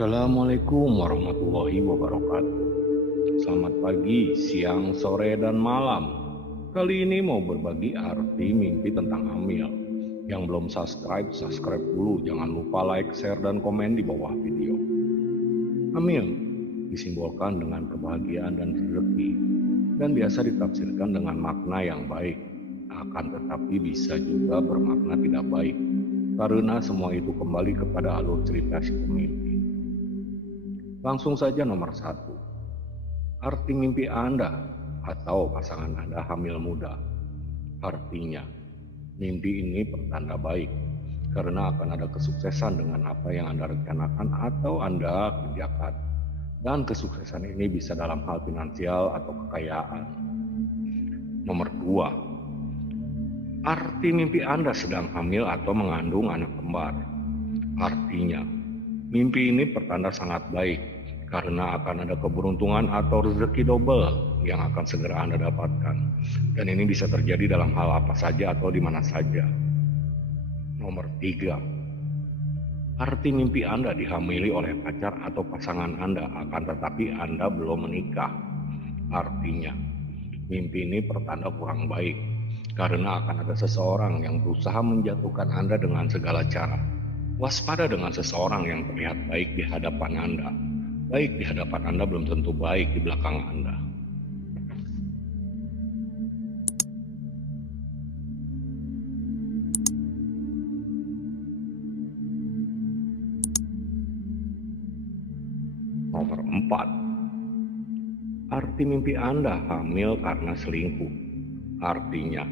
Assalamualaikum warahmatullahi wabarakatuh. Selamat pagi, siang, sore, dan malam. Kali ini mau berbagi arti mimpi tentang hamil. Yang belum subscribe, subscribe dulu. Jangan lupa like, share, dan komen di bawah video. Hamil disimbolkan dengan kebahagiaan dan rezeki, dan biasa ditafsirkan dengan makna yang baik. Akan tetapi bisa juga bermakna tidak baik, karena semua itu kembali kepada alur cerita si pemimpi. Langsung saja nomor 1. Arti mimpi Anda atau pasangan Anda hamil muda. Artinya, mimpi ini pertanda baik karena akan ada kesuksesan dengan apa yang Anda rencanakan atau Anda kerjakan. Dan kesuksesan ini bisa dalam hal finansial atau kekayaan. Nomor 2. Arti mimpi Anda sedang hamil atau mengandung anak kembar. Artinya, mimpi ini pertanda sangat baik karena akan ada keberuntungan atau rezeki double yang akan segera Anda dapatkan. Dan ini bisa terjadi dalam hal apa saja atau di mana saja. Nomor 3. Arti mimpi Anda dihamili oleh pacar atau pasangan Anda, akan tetapi Anda belum menikah. Artinya, mimpi ini pertanda kurang baik karena akan ada seseorang yang berusaha menjatuhkan Anda dengan segala cara. Waspada dengan seseorang yang terlihat baik di hadapan Anda. Baik di hadapan Anda belum tentu baik di belakang Anda. Nomor 4. Arti mimpi Anda hamil karena selingkuh. Artinya,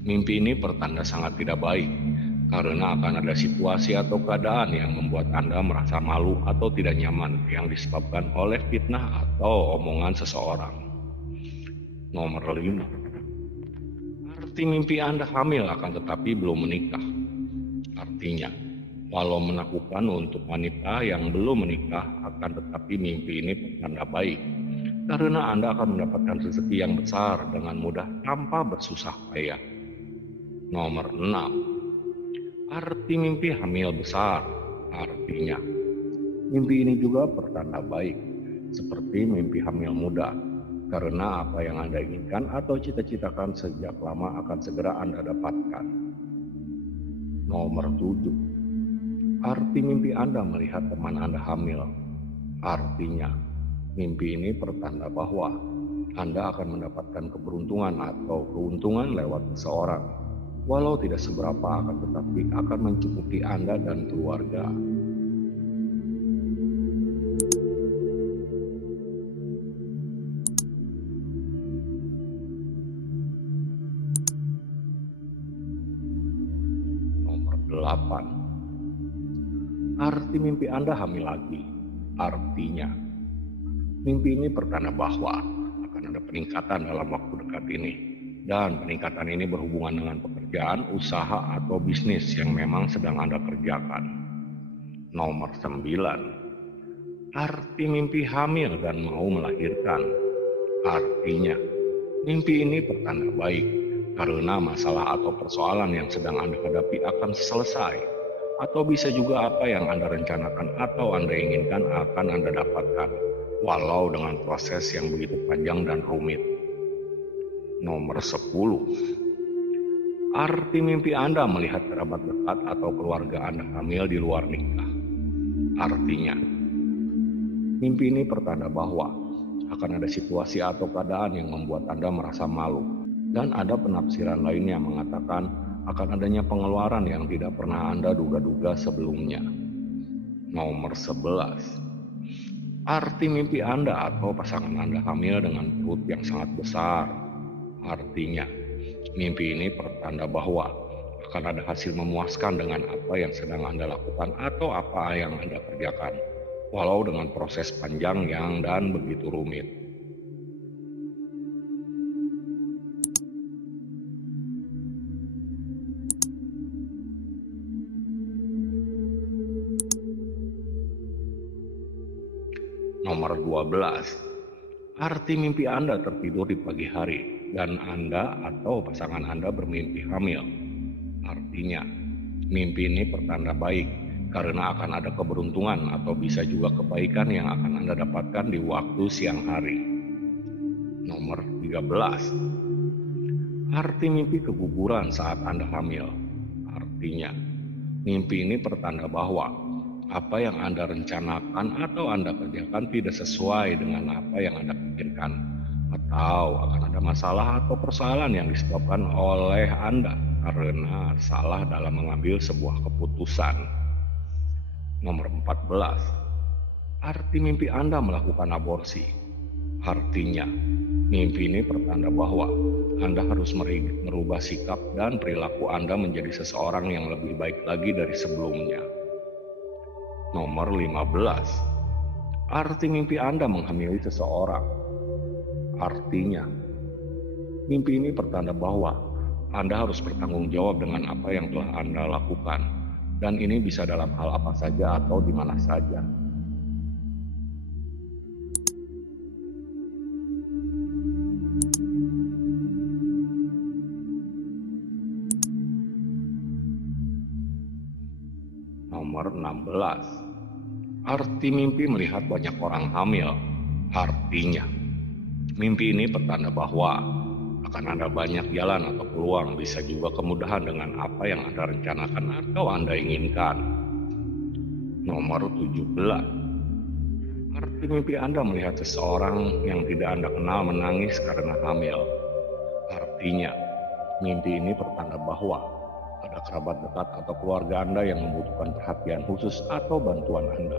mimpi ini pertanda sangat tidak baik karena akan ada situasi atau keadaan yang membuat Anda merasa malu atau tidak nyaman yang disebabkan oleh fitnah atau omongan seseorang. Nomor 5. Arti mimpi Anda hamil akan tetapi belum menikah. Artinya, walau menakutkan untuk wanita yang belum menikah, akan tetapi mimpi ini pertanda baik karena Anda akan mendapatkan rezeki yang besar dengan mudah tanpa bersusah payah. Nomor 6. Arti mimpi hamil besar. Artinya, mimpi ini juga pertanda baik seperti mimpi hamil muda karena apa yang Anda inginkan atau cita-citakan sejak lama akan segera Anda dapatkan. Nomor 7. Arti mimpi Anda melihat teman Anda hamil. Artinya, mimpi ini pertanda bahwa Anda akan mendapatkan keberuntungan atau keuntungan lewat seseorang. Walau tidak seberapa, akan tetapi akan mencukupi Anda dan keluarga. Nomor 8. Arti mimpi Anda hamil lagi. Artinya, mimpi ini pertanda bahwa akan ada peningkatan dalam waktu dekat ini. Dan peningkatan ini berhubungan dengan pekerjaan, usaha, atau bisnis yang memang sedang Anda kerjakan. Nomor 9. Arti mimpi hamil dan mau melahirkan. Artinya, mimpi ini pertanda baik karena masalah atau persoalan yang sedang Anda hadapi akan selesai. Atau bisa juga apa yang Anda rencanakan atau Anda inginkan akan Anda dapatkan, walau dengan proses yang begitu panjang dan rumit. Nomor 10. Arti mimpi Anda melihat kerabat dekat atau keluarga Anda hamil di luar nikah. Artinya, mimpi ini pertanda bahwa akan ada situasi atau keadaan yang membuat Anda merasa malu. Dan ada penafsiran lain yang mengatakan akan adanya pengeluaran yang tidak pernah Anda duga-duga sebelumnya. Nomor 11. Arti mimpi Anda atau pasangan Anda hamil dengan perut yang sangat besar. Artinya, mimpi ini pertanda bahwa akan ada hasil memuaskan dengan apa yang sedang Anda lakukan atau apa yang Anda kerjakan, walau dengan proses panjang yang dan begitu rumit. Nomor 12. Arti mimpi Anda tertidur di pagi hari dan Anda atau pasangan Anda bermimpi hamil. Artinya, mimpi ini pertanda baik karena akan ada keberuntungan atau bisa juga kebaikan yang akan Anda dapatkan di waktu siang hari. Nomor 13. Arti mimpi keguguran saat Anda hamil. Artinya, mimpi ini pertanda bahwa apa yang Anda rencanakan atau Anda kerjakan tidak sesuai dengan apa yang Anda pikirkan, atau akan ada masalah atau persoalan yang disebabkan oleh Anda karena salah dalam mengambil sebuah keputusan. Nomor 14. Arti mimpi Anda melakukan aborsi. Artinya, mimpi ini pertanda bahwa Anda harus merubah sikap dan perilaku Anda menjadi seseorang yang lebih baik lagi dari sebelumnya. Nomor 15. Arti mimpi Anda menghamili seseorang. Artinya, mimpi ini pertanda bahwa Anda harus bertanggung jawab dengan apa yang telah Anda lakukan, dan ini bisa dalam hal apa saja atau di mana saja. Nomor 16. Arti mimpi melihat banyak orang hamil. Artinya, mimpi ini pertanda bahwa akan ada banyak jalan atau peluang, bisa juga kemudahan dengan apa yang Anda rencanakan atau Anda inginkan. Nomor 17. Arti mimpi Anda melihat seseorang yang tidak Anda kenal menangis karena hamil. Artinya, mimpi ini pertanda bahwa ada kerabat dekat atau keluarga Anda yang membutuhkan perhatian khusus atau bantuan Anda,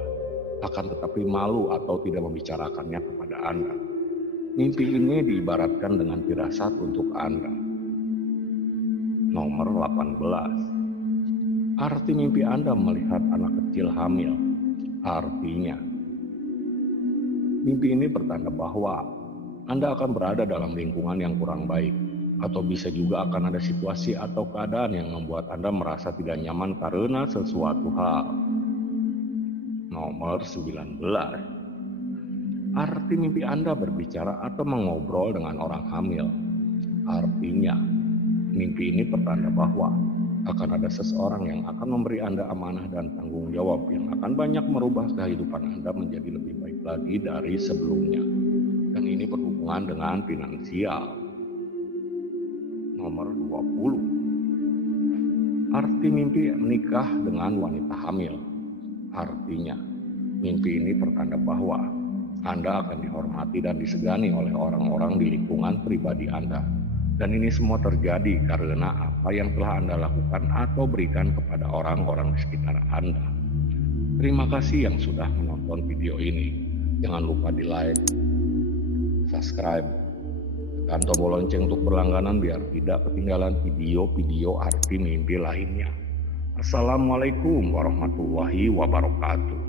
akan tetapi malu atau tidak membicarakannya kepada Anda. Mimpi ini diibaratkan dengan firasat untuk Anda. Nomor 18. Arti mimpi Anda melihat anak kecil hamil. Artinya, mimpi ini pertanda bahwa Anda akan berada dalam lingkungan yang kurang baik, atau bisa juga akan ada situasi atau keadaan yang membuat Anda merasa tidak nyaman karena sesuatu hal. Nomor 19. Arti mimpi Anda berbicara atau mengobrol dengan orang hamil. Artinya, mimpi ini pertanda bahwa akan ada seseorang yang akan memberi Anda amanah dan tanggung jawab yang akan banyak merubah kehidupan Anda menjadi lebih baik lagi dari sebelumnya. Dan ini berhubungan dengan finansial. Nomor 20. Arti mimpi menikah dengan wanita hamil. Artinya, mimpi ini pertanda bahwa Anda akan dihormati dan disegani oleh orang-orang di lingkungan pribadi Anda. Dan ini semua terjadi karena apa yang telah Anda lakukan atau berikan kepada orang-orang di sekitar Anda. Terima kasih yang sudah menonton video ini. Jangan lupa di like, subscribe, tekan tombol lonceng untuk berlangganan biar tidak ketinggalan video-video arti mimpi lainnya. Assalamualaikum warahmatullahi wabarakatuh.